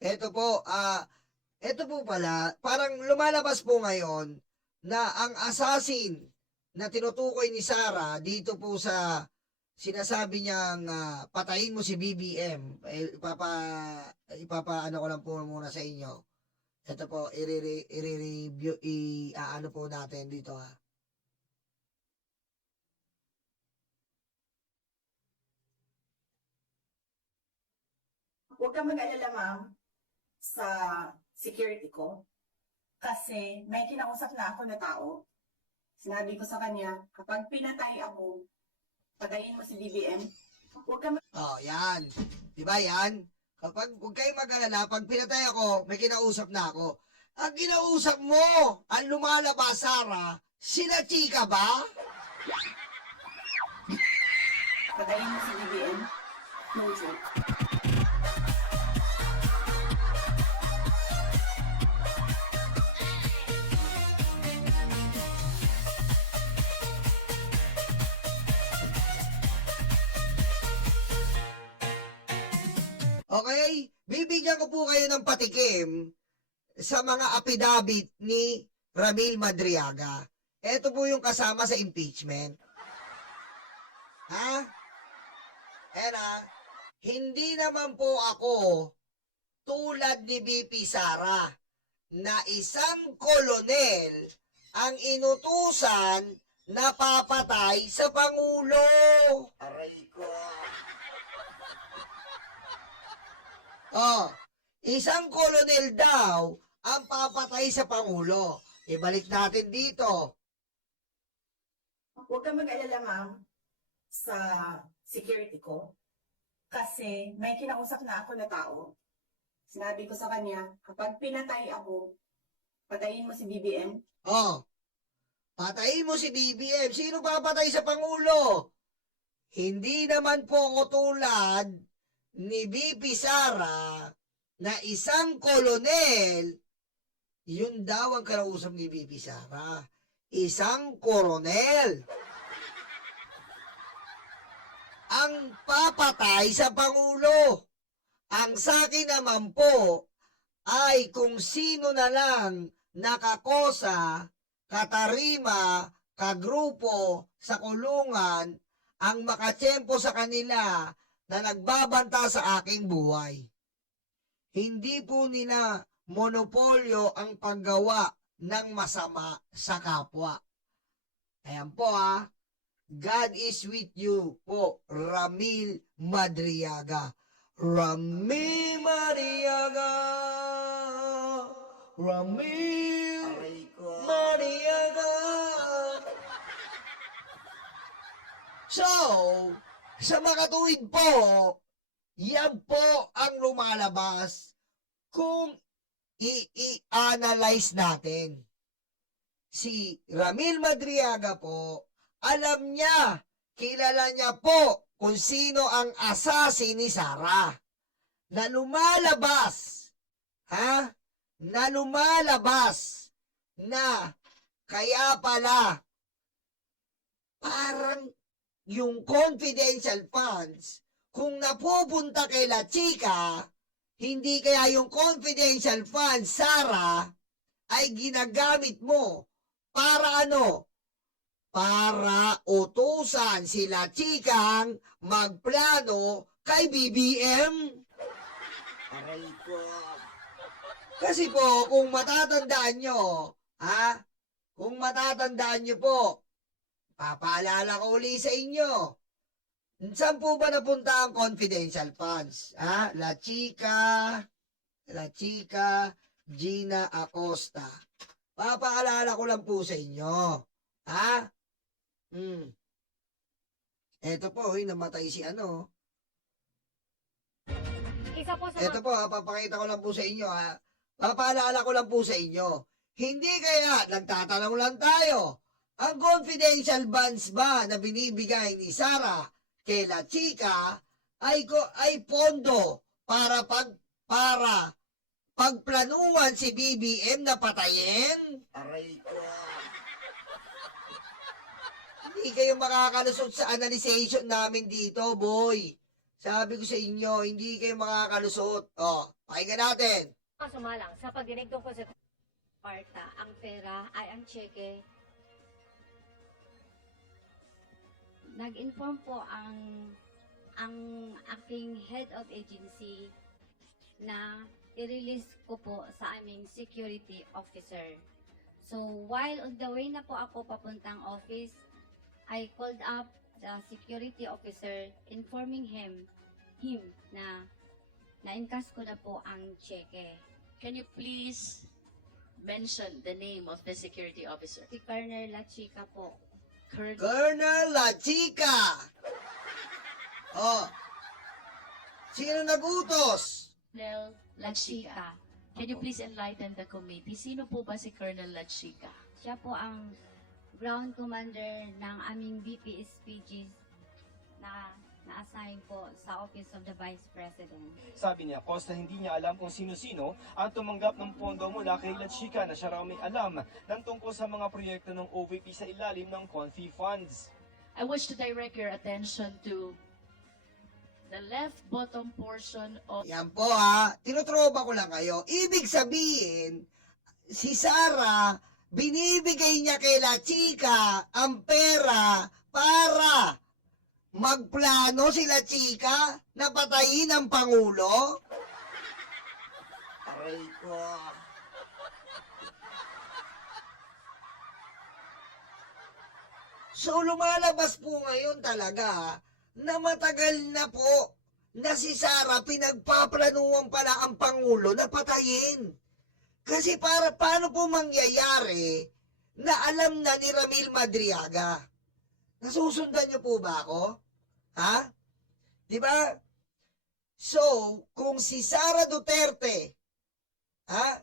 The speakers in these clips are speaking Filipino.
Eto po, eto po pala, parang lumalabas po ngayon na ang assassin na tinutukoy ni Sarah dito po sa sinasabi niyang patayin mo si BBM. Ipapaano ko lang po muna sa inyo. Ito po, i-review, ano po natin dito ha. Huwag kang mag-alala, ma'am, sa security ko. Kasi may kinausap na ako na tao. Sinabi ko sa kanya, kapag pinatay ako, patayin mo si BBM. Huwag kang Oh, yan. Diba yan? Huwag kayong mag-alala, pag pinatay ako, may kinausap na ako. Ang kinausap mo, ang lumalabas, Sarah, sila chika ba? patayin mo si BBM. No joke. Okay? Bibigyan ko po kayo ng patikim sa mga apidabit ni Ramil Madriaga. Ito po yung kasama sa impeachment. Ha? Hindi naman po ako tulad ni BP Sara na isang kolonel ang inutusan na papatay sa Pangulo. Aray ko. Oh, isang kolonel daw ang papatay sa Pangulo. Ibalik natin dito. Huwag kang mag-alala, ma'am, sa security ko. Kasi may kinausap na ako na tao. Sinabi ko sa kanya, kapag pinatay ako, patayin mo si BBM. Oh, patayin mo si BBM. Sino papatay sa Pangulo? Hindi naman po ako tulad ni BP Sara na isang kolonel. Yun daw ang kinausap ni BP Sara. Isang koronel ang papatay sa Pangulo. Ang sakin naman po ay kung sino na lang nakakosa, katarima, kagrupo sa kulungan ang makatsyempo sa kanila na nagbabanta sa aking buhay. Hindi po nila monopolyo ang paggawa ng masama sa kapwa. Ayan po God is with you po, Ramil Madriaga. Ramil Madriaga. Ramil Madriaga. So, sa makatuwid po, yan po ang lumalabas kung i-analyze natin. Si Ramil Madriaga po, alam niya, kilala niya po kung sino ang assassin ni Sarah. Na lumalabas, na lumalabas na kaya pala parang yung confidential funds, kung napupunta kay La Chica, hindi kaya yung confidential funds, Sarah, ay ginagamit mo para ano? Para utusan sila chikang magplano kay BBM. Aray ko. Kasi po, kung matatandaan nyo, kung matatandaan nyo po, papaalala ko uli sa inyo, saan po ba napunta ang confidential funds? La Chica, Gina Acosta. Papaalala ko lang po sa inyo. Eto po, namatay si ano. Isa po sa Eto po, papakita ko lang po sa inyo, Papaalala ko lang po sa inyo. Hindi kaya, nagtatanong lang tayo, ang confidential bonds ba na binibigay ni Sarah kay La Chica ay pondo para pagplanuhan si BBM na patayin? Aray ko. Hindi kayo makakalusot sa analyzation namin dito, boy. Sabi ko sa inyo, hindi kayo makakalusot. Oh, pakinggan natin. Sumalang sa pagdinig tungkol sa kwarta, ang pera ay ang cheque. Nag-inform po ang aking head of agency na i-release ko po sa aming security officer. So while on the way na po ako papuntang office, I called up the security officer informing him na na-encash ko na po ang cheque. Can you please mention the name of the security officer? Si Colonel La Chica po. Colonel La Chica! Oh, sino nagutos? Colonel Lachica. Can you please enlighten the committee? Sino po ba si Colonel Lachica? Siya po ang ground commander ng aming BPSPG na na-assign po sa Office of the Vice President. Sabi niya, Costa hindi niya alam kung sino-sino ang tumanggap ng pondo mula kay Lachica na siya raw may alam ng tungkol sa mga proyekto ng OVP sa ilalim ng Confi funds. I wish to direct your attention to the left bottom portion of Yan po ha, tinutroba ko lang kayo. Ibig sabihin, si Sarah, binibigay niya kay La Chica ang pera para magplano si La Chica na patayin ang Pangulo? Aray ko. So lumalabas po ngayon talaga na matagal na po na si Sarah pinagpaplanuhan pala ang Pangulo na patayin. Kasi paano po mangyayari na alam na ni Ramil Madriaga? Nasusundan niyo po ba ako? Ha? Di ba? So, kung si Sara Duterte, ha,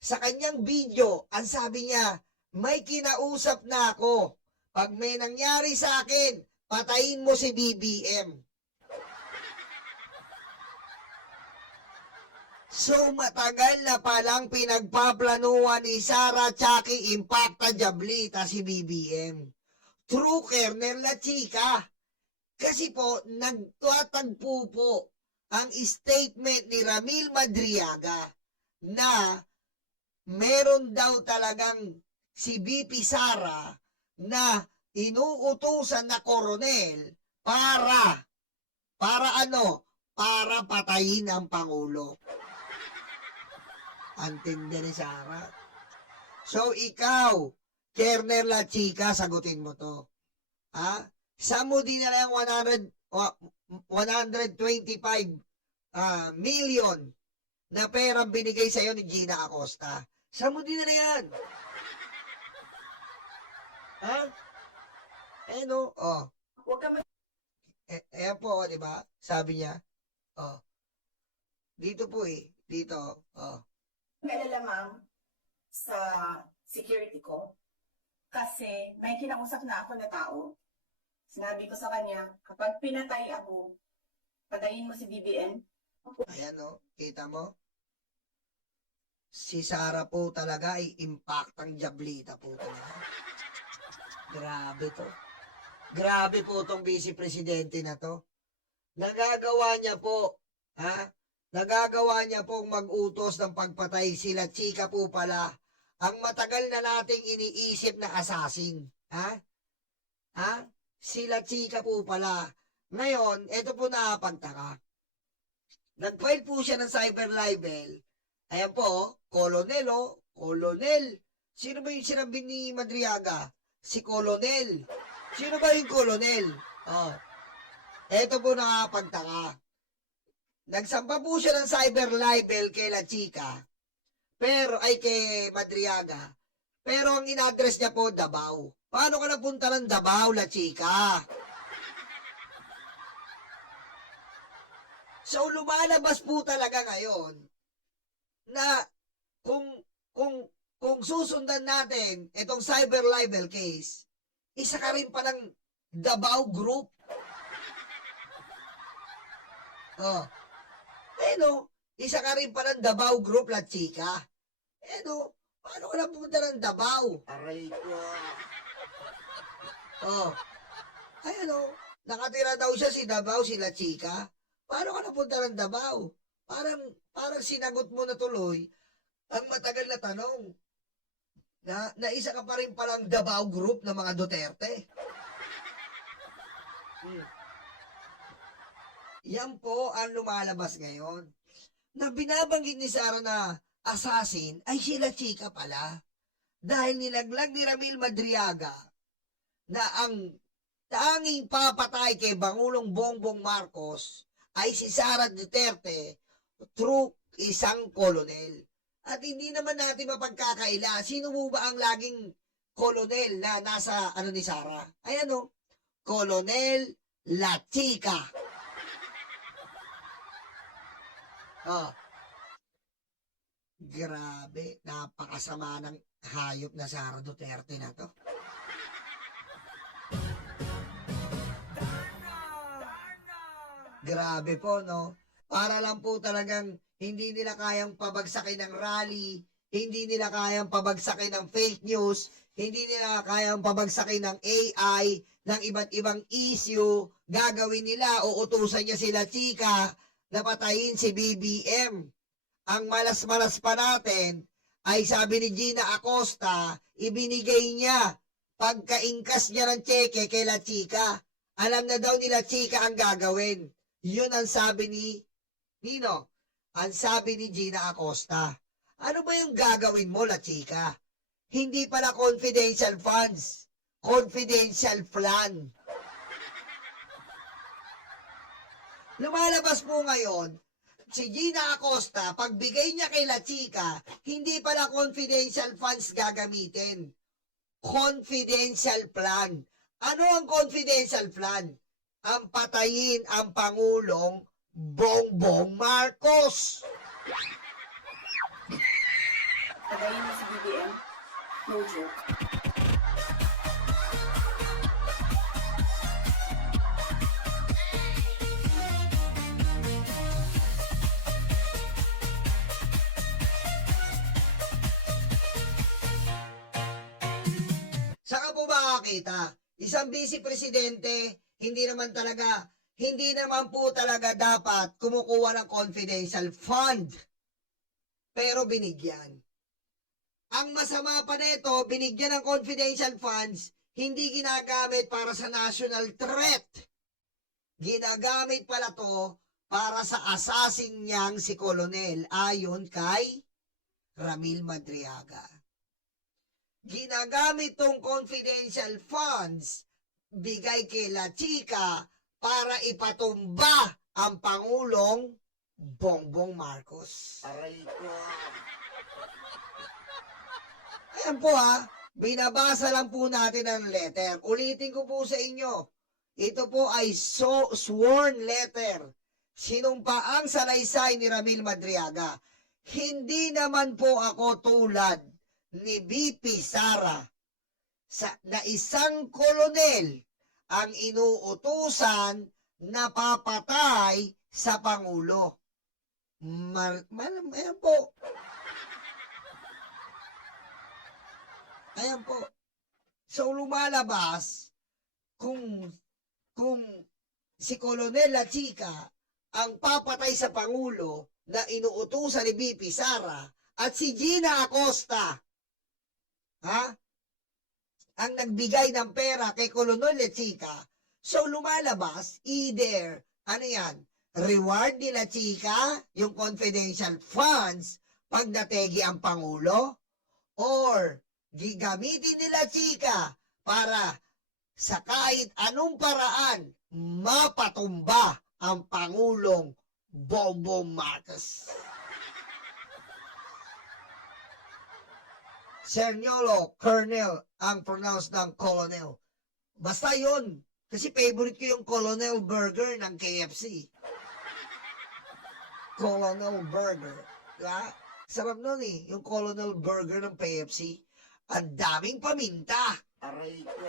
sa kanyang video, ang sabi niya, may kinausap na ako. Pag may nangyari sa akin, patayin mo si BBM. So, matagal na palang pinagpaplanuhan ni Sara Chaki Impacta Jablita si BBM. True Colonel La Chica. Kasi po, nagtatagpo po ang statement ni Ramil Madriaga na meron daw talagang si BP Sara na inuutusan na koronel para ano? Para patayin ang Pangulo. Antindi ni Sara. So ikaw, Colonel La Chica, sagutin mo to. Ha? Saan mo din na lang 125 million na perang binigay sa'yo ni Gina Acosta? Saan mo din na yan? Ha? Eh no? Oh. Huwag ka Ayan po, di ba? Sabi niya. Oh. Dito po eh. Dito. Oh. mag-alala, ma'am, sa security ko. Kasi may kinausap na ako na tao. Sinabi ko sa kanya, kapag pinatay ako, patayin mo si BBM. Ayan no. Kita mo? Si Sara po talaga ay impactang Jablita po talaga. Grabe to. Grabe po tong vice presidente na to. Nagagawa niya po, ha? Nagagawa niya pong mag-utos ng pagpatay sila Chika po pala. Ang matagal na nating iniisip na assassin. Ha? Ha? Sila Chika po pala. Ngayon, ito po nakapagtaka. Nag-file po siya ng cyber libel. Ayan po, Colonel, oh. Colonel. Sino ba yung sinabi ni Madriaga? Si Colonel. Sino ba yung Colonel? Oh. Ito po nakapagtaka. Nagsampa po siya ng cyber libel kay La Chica. Pero, ay kay Madriaga. Pero ang in-address niya po, Davao. Paano ka napunta ng Davao, La Chica? So, lumalabas po talaga ngayon na kung susundan natin itong cyber libel case, isa ka rin pa ng Davao Group. Oh. Eh no, isa ka rin pa ng Davao Group, La Chica. Eh no, paano ka na pumunta ng Davao? Aray ko. Oh. Ay ano, nakatira daw siya si Davao, si La Chica. Paano ka napunta ng Davao? Parang sinagot mo na tuloy ang matagal na tanong. Na isa ka pa rin palang Davao group ng mga Duterte. Yan po ang lumalabas ngayon. Na binabanggit ni Sara na assassin ay sila chika pala. Dahil nilaglag ni Ramil Madriaga na ang tanging papatay kay Bangulong Bongbong Marcos ay si Sara Duterte through isang kolonel. At hindi naman natin mapagkakaila, sino mo ba ang laging kolonel na nasa ni Sara? Ayan o, Kolonel La Chica. Oh. Grabe, napakasama ng hayop na Sara Duterte na to. Grabe po, no? Para lang po talagang hindi nila kayang pabagsakin ng rally, hindi nila kayang pabagsakin ng fake news, hindi nila kayang pabagsakin ng AI, ng iba't ibang issue, gagawin nila, uutusan niya sila chika, na patayin si BBM. Ang malas-malas pa natin, ay sabi ni Gina Acosta, ibinigay niya, pagkaingkas niya ng cheque kay La Chica. Alam na daw ni La Chica ang gagawin. Yun ang sabi ni Nino. Ang sabi ni Gina Acosta. Ano ba yung gagawin mo, La Chica? Hindi pala confidential funds. Confidential plan. Lumalabas po ngayon, si Gina Acosta, pagbigay niya kay La Chica, hindi pala confidential funds gagamitin. Confidential plan. Ano ang confidential plan? Ang patayin ang Pangulong Bongbong Marcos. Pagayin mo si BBM. No joke. Saka po makakita, isang vice presidente, hindi naman po talaga dapat kumukuha ng confidential fund. Pero binigyan. Ang masama pa nito, binigyan ng confidential funds, hindi ginagamit para sa national threat. Ginagamit pala to para sa assassin niyang si Colonel ayon kay Ramil Madriaga. Ginagamit tong confidential funds, bigay kay La Chica para ipatumba ang Pangulong Bongbong Marcos. Aray ko. Ayan po binabasa lang po natin ang letter. Ulitin ko po sa inyo. Ito po ay sworn letter. Sinumpaang salaysay ni Ramil Madriaga. Hindi naman po ako tulad ni BP Sara na isang kolonel ang inuutusan na papatay sa Pangulo. Ayan po. Ayan po. So lumalabas kung si Colonel La Chica ang papatay sa Pangulo na inuutusan ni BP Sara at si Gina Acosta ang nagbigay ng pera kay Colonel La Chica. So lumalabas either reward ni La Chica yung confidential funds pag nategi ang Pangulo or gigamitin ni La Chica para sa kahit anong paraan mapatumba ang Pangulong Bongbong Marcos. Serniolo, Colonel, ang pronounce ng Colonel. Basta yun. Kasi favorite ko yung Colonel Burger ng KFC. Colonel Burger. Diba? Sarap nun yung Colonel Burger ng KFC. Ang daming paminta. Aray ko.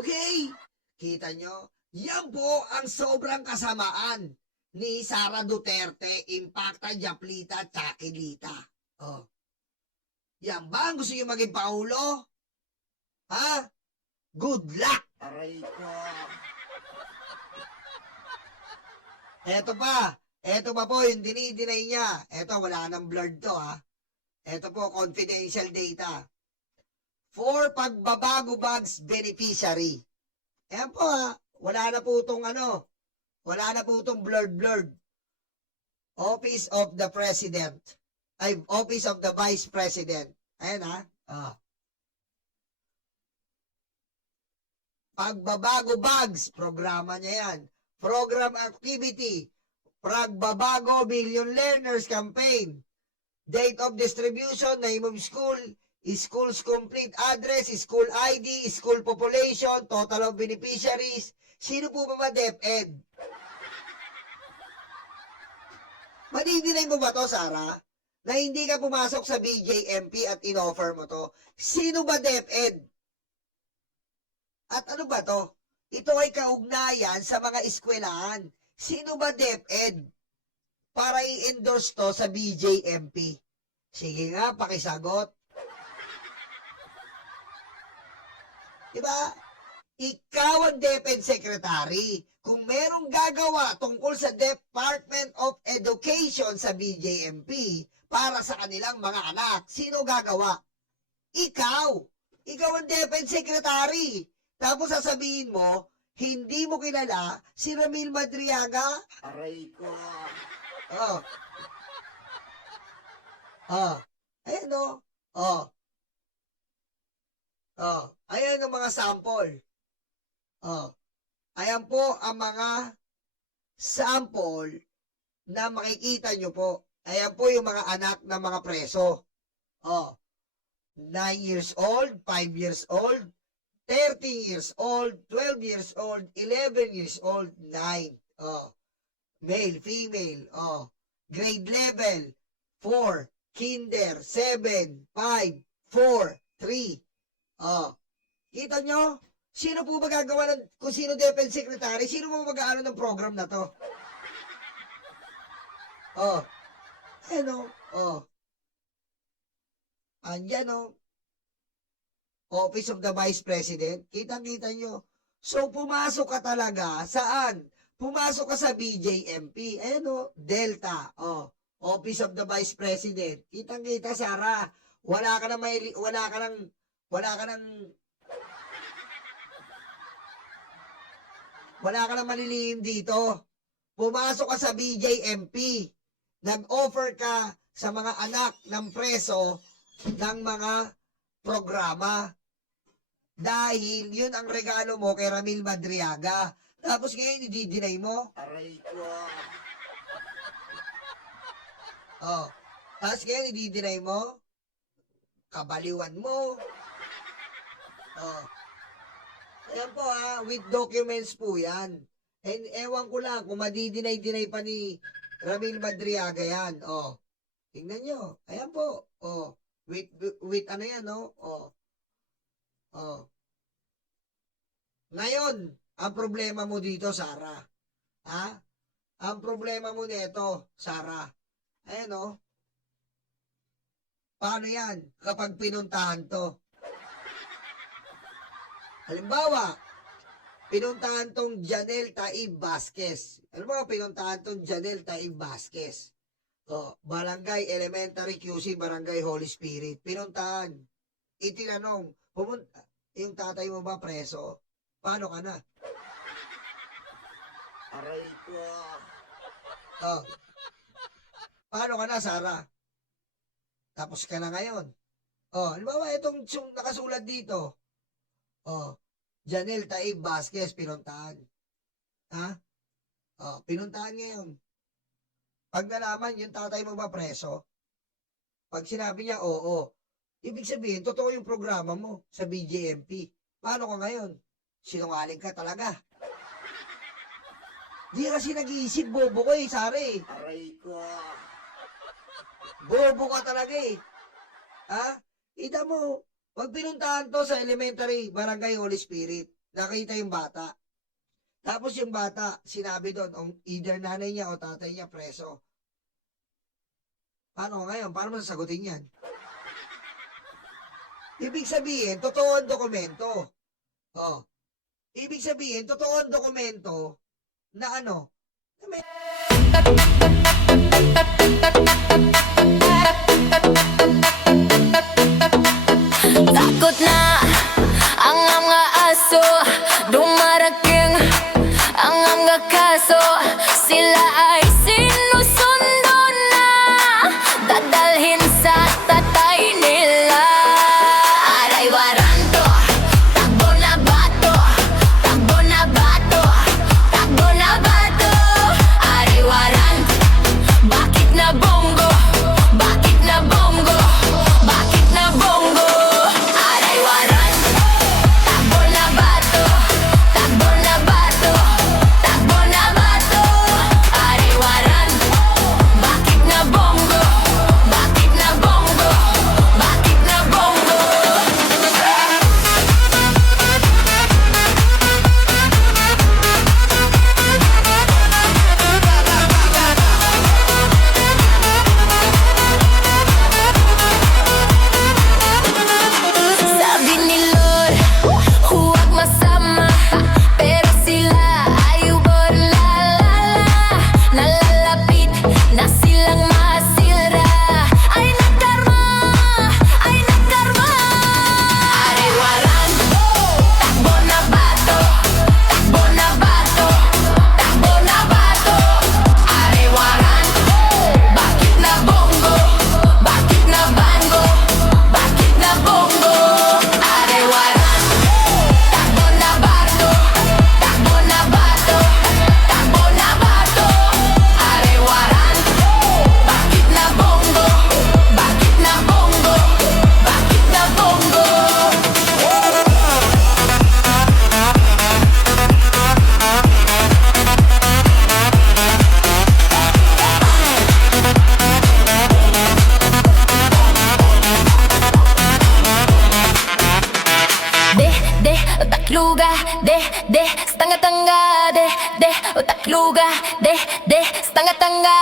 Okay. Kita nyo? Yan po ang sobrang kasamaan ni Sara Duterte, Impacta, Japlita, Chakilita. Oh. Yan ba ang gusto nyo maging Pangulo? Good luck! Aray ko. Eto pa po yung dinidinay niya. Eto, wala nang blurred to ha. Eto po, confidential data. For pagbabago bags beneficiary. Ayan po ha, wala na po itong wala na po itong blurred. Office of the President. Ay, Office of the Vice President. Ayan ha. Pagbabago bags, programa niya yan. Program activity, Pagbabago Million Learners Campaign. Date of distribution, name of school, school's complete address, school ID, school population, total of beneficiaries. Sino po ba DepEd? Madidinay mo ba to, Sarah? Na hindi ka pumasok sa BJMP at in-offer mo to? Sino ba DepEd? At ano ba to? Ito ay kaugnayan sa mga eskwelahan. Sino ba DepEd? Para i-endorse to sa BJMP. Sige nga, pakisagot. Diba? Ikaw ang DepEd Secretary. Kung merong gagawa tungkol sa Department of Education sa BJMP para sa kanilang mga anak, sino gagawa? Ikaw. Ikaw ang DepEd Secretary. Tapos sasabihin mo, hindi mo kilala si Ramil Madriaga? Aray ko. Ayan o. Ayan ang mga sample. Ayan po ang mga sample na makikita nyo po. Ayan po yung mga anak ng mga preso. 9 years old, 5 years old, 13 years old, 12 years old, 11 years old, 9. Male, female, grade level, 4, kinder, 7, 5, 4, 3. Kita nyo? Sino po ba gagawa kung sino DepEd Secretary, sino mo mag-aano ng program na to? Andyan Office of the Vice President, kitang-kita nyo. So, pumasok ka talaga, saan? Pumasok ka sa BJMP, Delta, Office of the Vice President. Kitang-kita, Sarah, wala ka nang malilihim dito. Pumasok ka sa BJMP, nag-offer ka sa mga anak ng preso ng mga programa. Dahil yun ang regalo mo kay Ramil Madriaga. Tapos ngayon, i-deny mo? Aray ko. Tapos ngayon, i-deny mo? Kabaliwan mo? Ayan po with documents po yan. And ewan ko lang kung madidinay-dinay pa ni Ramil Madriaga yan. Tingnan nyo. Ayan po. With ano yan, Ngayon, ang problema mo dito, Sarah. Ang problema mo nito, Sarah. Ayan, Paano yan kapag pinuntahan to? Halimbawa, pinuntahan tong Janelle Taib Vasquez. Halimbawa, pinuntahan tong Janelle Taib Vasquez. Barangay Elementary QC, Barangay Holy Spirit. Pinuntahan. Itinanong, yung tatay mo ba preso? Paano ka na? Aray ko. Paano ka na, Sarah? Tapos ka na ngayon. Halimbawa, itong nakasulat dito. Janelle Taib Vasquez, pinuntahan. Pinuntahan ngayon. Pag nalaman, yung tatay mo ba preso? Pag sinabi niya, oo. Ibig sabihin, totoo yung programa mo sa BJMP. Paano ka ngayon? Sinungaling ka talaga. Di kasi nag-iisip, bobo ko Sari. Aray ko. Bobo ka talaga Ita mo, pag pinuntahan to sa elementary, Barangay Holy Spirit, nakita yung bata. Tapos yung bata, sinabi doon, either nanay niya o tatay niya preso. Paano ngayon? Paano mo sasagutin yan? Ibig sabihin, totoo ang dokumento. Ibig sabihin, totoo ang dokumento na Takot na ang mga aso, dumarating ang mga kaso. Sila ay sinusundo na, dadalhin sa tatay nila. Aray waranto, takbo na bato, takbo na bato, takbo na bato. Aray waranto, bakit na bongo, bakit na bongo, bakit na bongo. Aray waranto, takbo na bato, takbo na bato, takbo na bato. Aray waranto, bakit na bongo, bakit na bongo, bakit na bongo. Sabi ni Lord, huwag masama, pero sila ay uborlala. Nalalapit na silang masira, ay nagkarma, ay nagkarma. Aray waranto, takbo na bato, takbo na bato, takbo na bato. Aray waranto, bakit na bongo, bakit na bango, bakit na bongo. Aray waranto, takbo na bato, takbo na bato, takbo na bato. Aray waranto, bakit na bongo, bakit na bongo, bakit na bongo. De, utakluga, de, stanga-tanga, de, utakluga, de, stanga-tanga,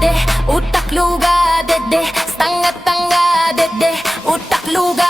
de, utakluga, de, stanga-tanga, de, utakluga.